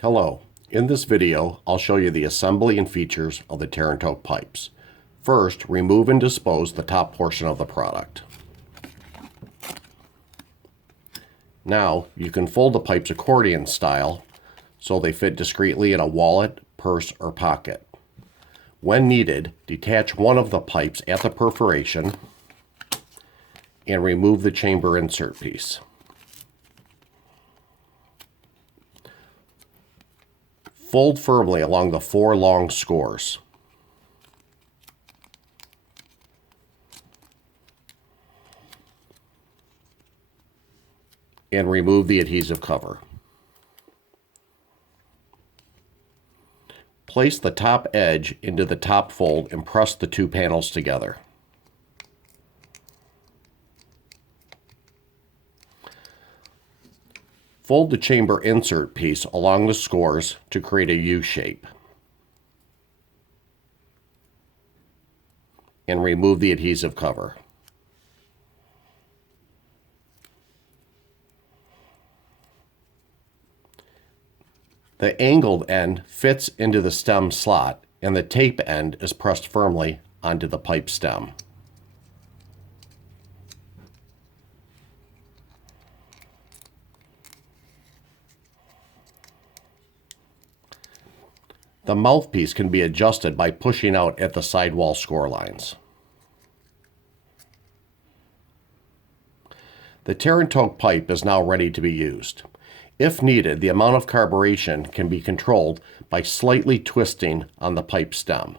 Hello. In this video, I'll show you the assembly and features of the Tear and Toke pipes. First, remove and dispose the top portion of the product. Now, you can fold the pipes accordion style so they fit discreetly in a wallet, purse, or pocket. When needed, detach one of the pipes at the perforation and remove the chamber insert piece. Fold firmly along the 4 long scores. And remove the adhesive cover. Place the top edge into the top fold and press the 2 panels together. Fold the chamber insert piece along the scores to create a U shape. And remove the adhesive cover. The angled end fits into the stem slot, and the tape end is pressed firmly onto the pipe stem. The mouthpiece can be adjusted by pushing out at the sidewall score lines. The Tear and Toke pipe is now ready to be used. If needed, the amount of carburation can be controlled by slightly twisting on the pipe stem.